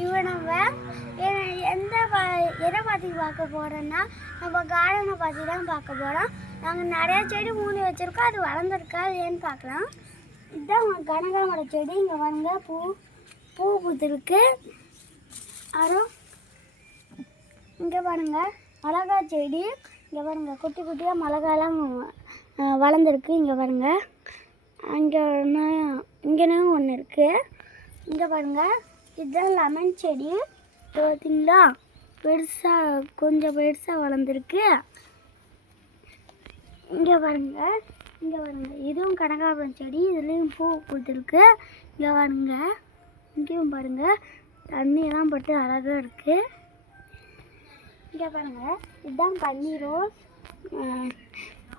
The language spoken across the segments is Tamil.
இப்போ நம்ம எதை பற்றி பார்க்க போகிறோன்னா நம்ம கார்டனை பற்றி தான் பார்க்க போகிறோம். நாங்கள் நிறையா செடி மூணு வச்சுருக்கோம், அது வளர்ந்துருக்கா இல்லையான்னு பார்க்கலாம். இதுதான் கனகாமரம் செடி. இங்கே பாருங்க பூ பூத்துருக்கு. அப்புறம் இங்கே பாருங்கள் மிளகா செடி. இங்கே பாருங்கள் குட்டி குட்டியாக மிளகாலாம் வளர்ந்துருக்கு. இங்கே பாருங்கள் இங்கேயும் ஒன்று இருக்குது. இங்கே பாருங்கள் இதுதான் லெமன் செடி. பார்த்தீங்களா பெருசாக கொஞ்சம் பெருசாக வளர்ந்துருக்கு. இங்கே பாருங்கள் இதுவும் கனகாபரம் செடி. இதுலேயும் பூ பூத்துருக்கு. இங்கே பாருங்கள் இங்கேயும் பாருங்கள் தண்ணியெல்லாம் பட்டு அழகாக இருக்குது. இங்கே பாருங்கள் இதுதான் பன்னீர் ரோஸ்.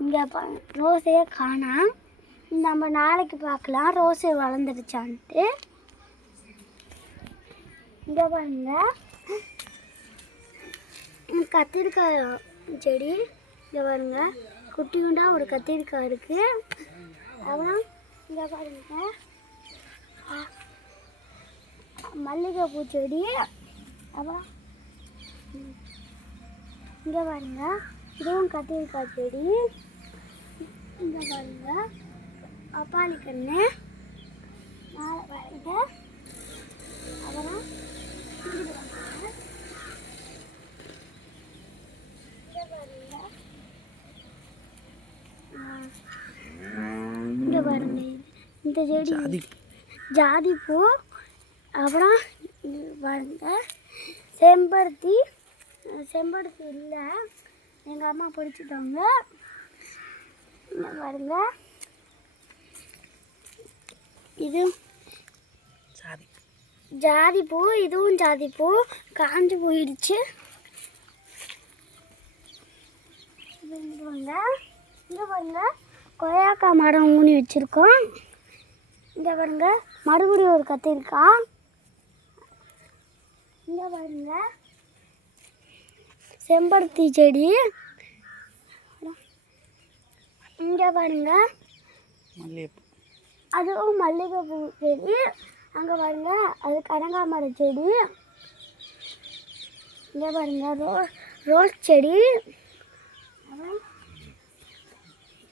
இங்கே ரோஸே காணோம். நம்ம நாளைக்கு பார்க்கலாம் ரோஸு வளர்ந்துடுச்சான்ட்டு. இங்கே பாருங்க கத்திரிக்காய் செடி. இங்கே பாருங்க குட்டி குண்டா ஒரு கத்திரிக்காய் இருக்குது. அப்புறம் இங்கே பாருங்க மல்லிகைப்பூ செடி. அப்புறம் இங்கே பாருங்க இதுவும் கத்திரிக்காய் செடி. இங்கே பாருங்க பப்பாளி கன்று மேலே பாருங்க. அப்புறம் இங்கே பாருங்க இந்த செடி ஜாதி பூ. அப்புறம் பாருங்க செம்பருத்தி இல்லை, எங்கள் அம்மா பிடிச்சிட்டாங்க. இங்கே பாருங்க இது ஜாதி பூ. இதுவும் ஜாதி பூ காஞ்சி போயிடுச்சு. இங்கே பாருங்க கொய்யாக்காய் மரம் ஊனி வச்சுருக்கோம். இங்கே பாருங்க மறுபடியும் ஒரு கத்திரிக்காய். இங்கே பாருங்க செம்பருத்தி செடி. இங்கே பாருங்க அதுவும் மல்லிகைப்பூ செடி. அங்கே பாருங்க அது கனகாமரம் செடி. இங்கே பாருங்க ரோஸ் செடி.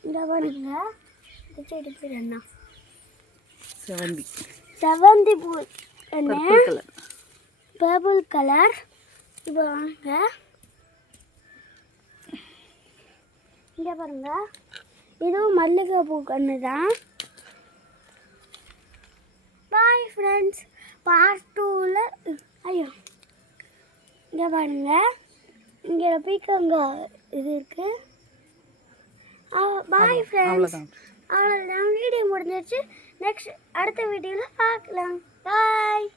இங்கே பாருங்க இந்த செடி பேர் என்ன? செவந்தி பூ என்ன பர்பிள் கலர். இப்போ வாங்க இங்கே பாருங்க இதுவும் மல்லிகைப்பூ கன்று தான். பாய் ஃப்ரெண்ட்ஸ், பார்ட் 2ல் ஐயோ இங்கே பாருங்க இங்கே பீக்கங்காய் இது இருக்குது. பாய் ஃப்ரெண்ட்ஸ், அவ்வளோதான் வீடியோ முடிஞ்சிருச்சு. நெக்ஸ்ட் அடுத்த வீடியோவில் பார்க்கலாம். பாய்.